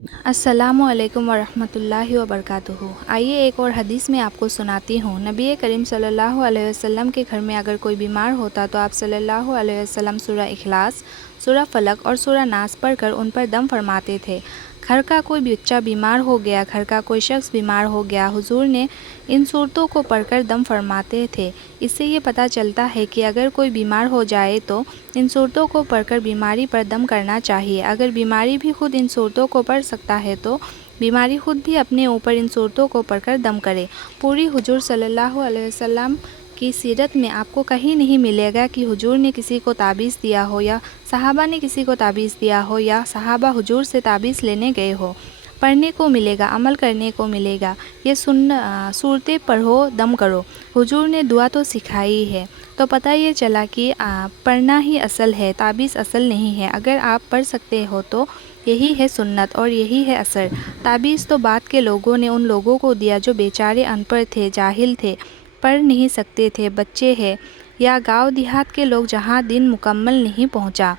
अस्सलामु अलैकुम वरहमतुल्लाहि वबरकातुहू। आइए एक और हदीस में आपको सुनाती हूँ। नबी करीम सल्लल्लाहु अलैहि वसल्लम के घर में अगर कोई बीमार होता तो आप सल्लल्लाहु अलैहि वसल्लम सूरह इखलास, सूरह फलक और सूरह नास पढ़ कर उन पर दम फरमाते थे। घर का कोई बच्चा बीमार हो गया, घर का कोई शख्स बीमार हो गया, हुजूर ने इन सूरतों को पढ़कर दम फरमाते थे। इससे ये पता चलता है कि अगर कोई बीमार हो जाए तो इन सूरतों को पढ़कर बीमारी पर दम करना चाहिए। अगर बीमारी भी खुद इन सूरतों को पढ़ सकता है तो बीमारी खुद भी अपने ऊपर इन सूरतों को पढ़कर दम करे। पूरी हुजूर सल्लल्लाहु अलैहि वसल्लम की सीरत में आपको कहीं नहीं मिलेगा कि हुजूर ने किसी को ताबीज़ दिया हो या सहाबा ने किसी को ताबीज़ दिया हो या सहाबा हुजूर से ताबीज़ लेने गए हो। पढ़ने को मिलेगा, अमल करने को मिलेगा। ये सूरतें पढ़ो, दम करो। हुजूर ने दुआ तो सिखाई है, तो पता ये चला कि पढ़ना ही असल है, ताबीज़ असल नहीं है। अगर आप पढ़ सकते हो तो यही है सुन्नत और यही है असर। ताबीज़ तो बाद के लोगों ने उन लोगों को दिया जो बेचारे अनपढ़ थे, जाहिल थे, पढ़ नहीं सकते थे, बच्चे हैं या गांव देहात के लोग जहां दिन मुकम्मल नहीं पहुंचा।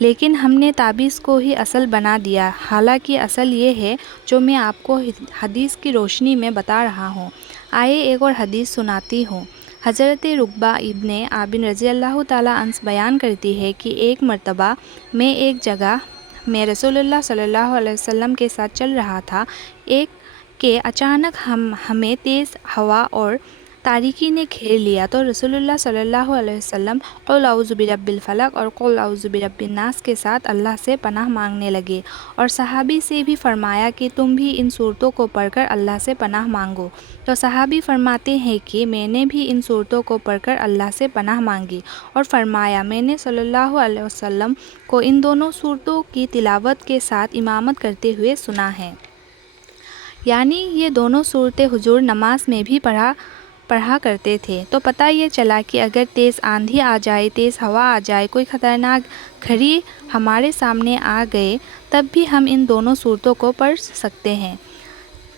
लेकिन हमने ताबीज़ को ही असल बना दिया। हालांकि असल ये है जो मैं आपको हदीस की रोशनी में बता रहा हूँ। आइए एक और हदीस सुनाती हूँ। हज़रत रुकबा इब्ने आबिन रज़ी अल्लाह ताला अन्हु बयान करती है कि एक मर्तबा मैं एक जगह में रसूलुल्लाह सल्लल्लाहु अलैहि वसल्लम के साथ चल रहा था कि अचानक हमें तेज़ हवा और तारीकी ने घेर लिया। तो रसूलुल्लाह सल्लल्लाहु अलैहि वसल्लम क़ुल औज़ु बिरब्बिल फ़लक़ और क़ुल औज़ु बिरब्बिन नास के साथ अल्लाह से पनाह मांगने लगे और सहाबी से भी फरमाया कि तुम भी इन सूरतों को पढ़कर अल्लाह से पनाह मांगो। तो सहाबी फरमाते हैं कि मैंने भी इन सूरतों को पढ़कर अल्लाह से पनाह मांगी और फरमाया मैंने सल्लल्लाहु अलैहि वसल्लम को इन दोनों सूरतों की तिलावत के साथ इमामत करते हुए सुना है। यानी ये दोनों सूरतें हुजूर नमाज में भी पढ़ा करते थे। तो पता ये चला कि अगर तेज़ आंधी आ जाए, तेज़ हवा आ जाए, कोई ख़तरनाक घड़ी हमारे सामने आ गए, तब भी हम इन दोनों सूरतों को पढ़ सकते हैं।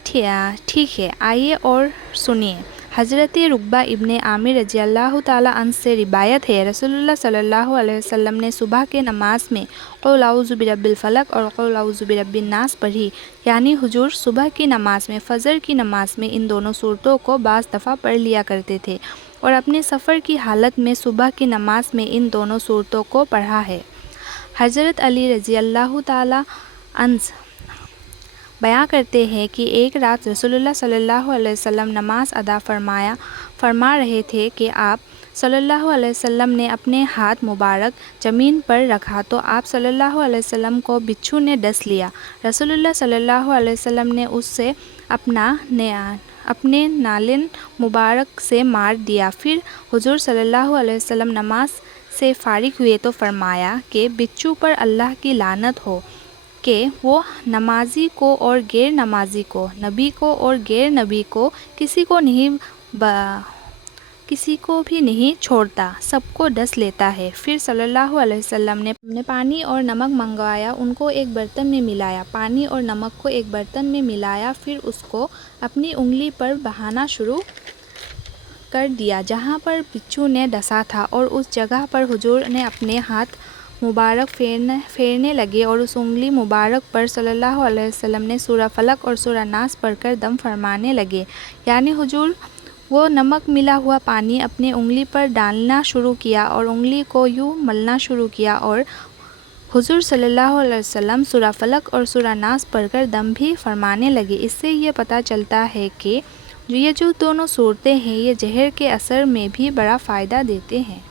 ठीक है, आइए और सुनिए। हज़रत रुकबा इब्ने आमिर रज़ी अल्लाह ताला अन्हु से रिवायत है, रसूलुल्लाह सल्लल्लाहु अलैहि वसल्लम ने सुबह के नमाज में क़ुल औज़ु बिरब्बिल फ़लक़ और क़ुल औज़ु बिरब्बिन नास पढ़ी। यानी हुजूर सुबह की नमाज में, फ़जर की नमाज में इन दोनों सूरतों को बाज़ दफ़ा पढ़ लिया करते थे और अपने सफ़र की हालत में सुबह की नमाज में इन दोनों सूरतों को पढ़ा है। हज़रत अली रज़ी अल्लाह ताला अन्हु बयां करते हैं कि एक रात रसूलुल्लाह सल्लल्लाहु अलैहि वसल्लम नमाज अदा फरमा रहे थे कि आप सल्लल्लाहु अलैहि वसल्लम ने अपने हाथ मुबारक ज़मीन पर रखा तो आप सल्लल्लाहु अलैहि वसल्लम को बिच्छू ने डस लिया। रसूलुल्लाह सल्लल्लाहु अलैहि वसल्लम ने उससे अपने नालिन मुबारक से मार दिया। फिर हुजूर सल्लल्लाहु अलैहि वसल्लम नमाज से फारिग हुए तो फरमाया कि बिच्छू पर अल्लाह की लानत हो कि वो नमाजी को और गैर नमाजी को, नबी को और गैर नबी को, किसी को भी नहीं छोड़ता, सबको डस लेता है। फिर सल्लल्लाहु अलैहि वसल्लम ने पानी और नमक मंगवाया, उनको एक बर्तन में मिलाया, पानी और नमक को एक बर्तन में मिलाया, फिर उसको अपनी उंगली पर बहाना शुरू कर दिया जहाँ पर बिच्छू ने डसा था और उस जगह पर हुजूर ने अपने हाथ मुबारक फेरने लगे और उस उंगली मुबारक पर सल्लल्लाहु अलैहि वसल्लम ने सूरह फलक और सूरह नास पढ़कर दम फरमाने लगे। यानी हुजूर वो नमक मिला हुआ पानी अपनी उंगली पर डालना शुरू किया और उंगली को यूँ मलना शुरू किया और हुजूर सल्लल्लाहु अलैहि वसल्लम सूरह फलक और सूरह नास पढ़कर दम भी फरमाने लगे। इससे ये पता चलता है कि ये जो दोनों सूरतें हैं ये जहर के असर में भी बड़ा फ़ायदा देते हैं।